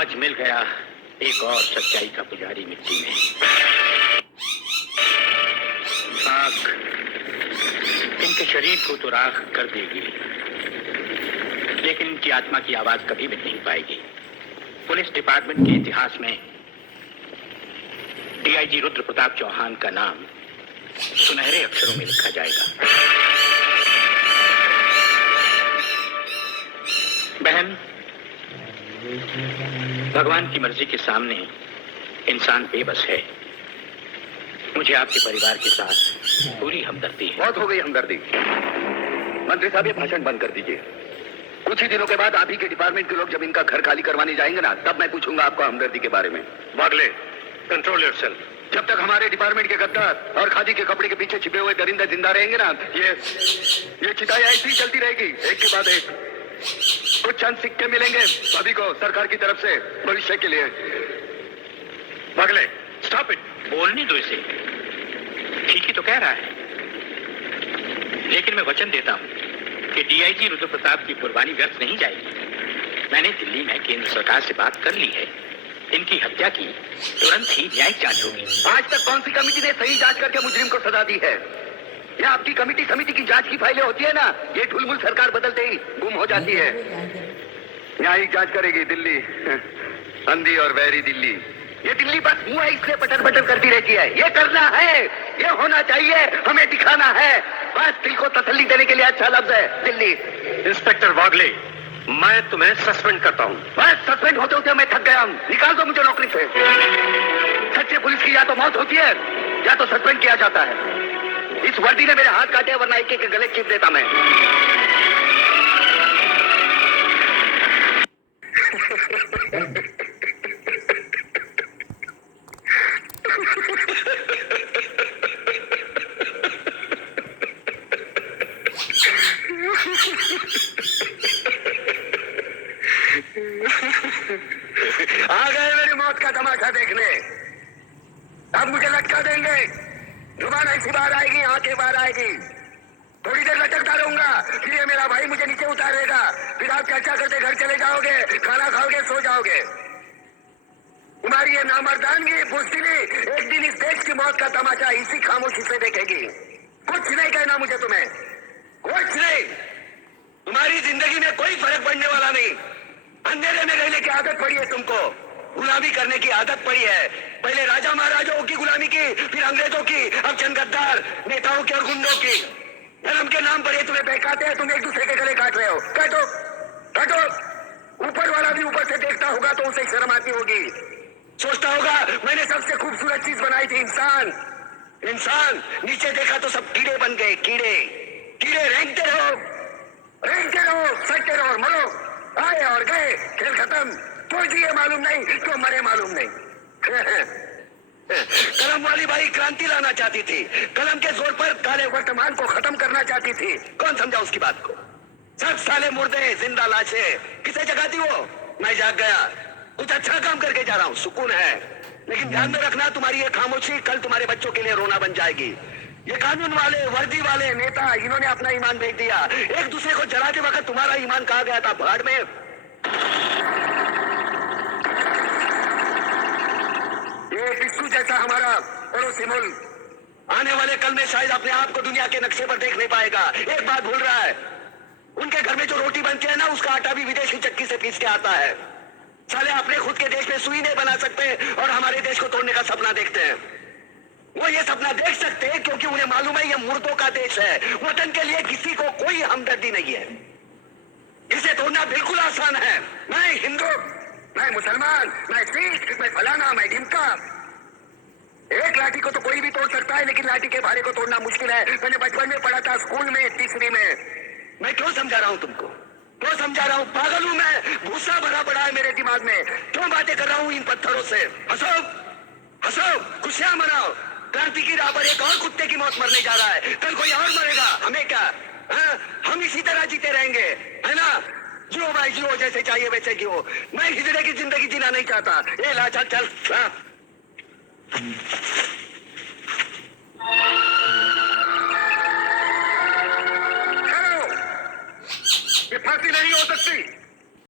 आज मिल गया एक और सच्चाई का पुजारी मिट्टी में। आग इनके शरीर को तो राख कर देगी, लेकिन इनकी आत्मा की आवाज कभी मिट नहीं पाएगी। पुलिस डिपार्टमेंट के इतिहास में डीआईजी रुद्र प्रताप चौहान का नाम सुनहरे अक्षरों में लिखा जाएगा। बहन, भगवान की मर्जी के सामने इंसान बेबस है। मुझे आपके परिवार के साथ पूरी हमदर्दी है। बहुत हो गई हमदर्दी। मंत्री साहब, ये भाषण बंद कर दीजिए। कुछ ही दिनों के बाद आप ही के डिपार्टमेंट के लोग जब इनका घर खाली करवाने जाएंगे ना, तब मैं पूछूंगा आपको हमदर्दी के बारे में। वागले, कंट्रोल योरसेल्फ। जब तक हमारे डिपार्टमेंट के गद्दार और खादी के कपड़े के पीछे छिपे हुए दरिंदे जिंदा रहेंगे ना, ये चिताएं ऐसी ही चलती रहेगी, एक के बाद एक। कुछ चंद सिक्के मिलेंगे सभी को सरकार की तरफ से भविष्य के लिए। वागले, स्टॉप इट। बोलने दो इसे। ठीक ही तो कह रहा है, लेकिन मैं वचन देता हूं कि डीआईजी रुद्र प्रताप की कुर्बानी व्यर्थ नहीं जाएगी। मैंने दिल्ली में केंद्र सरकार से बात कर ली है। इनकी हत्या की तुरंत ही न्यायिक जांच होगी। आज तक कौन सी कमेटी ने सही जांच करके मुजरिम को सजा दी है? ये आपकी कमेटी समिति की जांच की फाइलें होती है ना, ये ठुलमुल सरकार बदलते ही गुम हो जाती है। न्यायिक जांच करेगी दिल्ली, अंधी और वैरी दिल्ली। ये दिल्ली बस मुंह है, इसलिए पटर पटर करती रहती है। ये करना है, ये होना चाहिए, हमें दिखाना है। बस दिल को तसल्ली देने के लिए अच्छा लफ्ज है दिल्ली। इंस्पेक्टर वागले, मैं तुम्हें सस्पेंड करता हूँ। बस सस्पेंड होते होते मैं थक गया हूँ। निकाल दो मुझे नौकरी से। सच्चे पुलिस की या तो मौत होती है या तो सस्पेंड किया जाता है। इस वर्दी ने मेरे हाथ काटे, वरना एक एक गले चिप देता मैं। आ गए मेरी मौत का तमाशा देखने। अब मुझे लटका देंगे, जुबान ऐसी बाहर आएगी, आंखें बाहर आएगी। थोड़ी देर लटकता रहूंगा, फिर ये मेरा भाई मुझे नीचे उतारेगा। फिर आप चर्चा करते घर चले जाओगे, खाना खाओगे, सो जाओगे। तुम्हारी ये नामर्दानगी, बुज़दिली एक दिन इस देश की मौत का तमाशा इसी खामोशी से देखेगी। कुछ नहीं कहना मुझे तुम्हें, कुछ नहीं। तुम्हारी जिंदगी में कोई फर्क पड़ने वाला नहीं। अंधेरे में रहने की आदत पड़ी है तुमको, गुलामी करने की आदत पड़ी है। पहले राजा महाराजाओं की गुलामी की, फिर अंग्रेजों की, अब चंद गद्दार नेताओं की और गुंडों की। धर्म के नाम पर ये तुम्हें बहकाते हैं, तुम एक दूसरे के गले काट रहे हो। काटो काटो। ऊपर वाला भी ऊपर से देखता होगा तो उसे शर्म आती होगी। सोचता होगा मैंने सबसे खूबसूरत चीज बनाई थी, इंसान। इंसान नीचे देखा तो सब कीड़े बन गए, कीड़े। कीड़े रेंगते रहो, सटते रहो और मरो। आए और गए, खेल खत्म। तो जिए मालूम नहीं, तो मरे मालूम नहीं। कलम वाली बाई क्रांति लाना चाहती थी, कलम के जोर पर काले वर्तमान को खत्म करना चाहती थी। कौन समझा उसकी बात को? सब साले मुर्दे, जिंदा लाशें। किसे जगाती वो? मैं जाग गया। कुछ अच्छा काम करके जा रहा हूँ, सुकून है। लेकिन ध्यान में रखना, तुम्हारी ये खामोशी कल तुम्हारे बच्चों के लिए रोना बन जाएगी। ये कानून वाले, वर्दी वाले नेता, इन्होंने अपना ईमान बेच दिया। एक दूसरे को जलाते वक्त तुम्हारा ईमान कहा गया था? भाड़ में। ये पिस्सू जैसा हमारा पड़ोसी मुल्क आने वाले कल में शायद अपने आप को दुनिया के नक्शे पर देख नहीं पाएगा। एक बात भूल रहा है, उनके घर में जो रोटी बनती है ना, उसका आटा भी विदेशी चक्की से पीस के आता है। साले अपने खुद के देश में सुई नहीं बना सकते और हमारे देश को तोड़ने का सपना देखते हैं। वो ये सपना देख सकते हैं क्योंकि उन्हें मालूम है ये मुर्दों का देश है। वतन के लिए किसी को कोई हमदर्दी नहीं है। इसे तोड़ना बिल्कुल आसान है। मैं हिंदू, मैं मुसलमान, मैं सिख, मैं फलाना, मैं ढिमका। एक लाठी को तो कोई भी तोड़ सकता है, लेकिन लाठी के भारे को तोड़ना मुश्किल है। मैंने बचपन में पढ़ा था, स्कूल में, तीसरी में। मैं क्यों समझा रहा हूं तुमको? क्यों समझा रहा हूं? पागल हूं मैं? भूसा भरा पड़ा है मेरे दिमाग में। क्यों बातें कर रहा हूं इन पत्थरों से? हंसो हंसो, खुशियां मनाओ। क्रांति की राह पर एक और कुत्ते की मौत मरने जा रहा है, कल कोई और मरेगा। हमें क्या? हम इसी तरह जीते रहेंगे, है ना? जियो भाई जियो, जैसे चाहिए वैसे जियो। मैं हिजड़े की जिंदगी जीना नहीं चाहता। ये ला चल चल। ये फांसी नहीं हो सकती।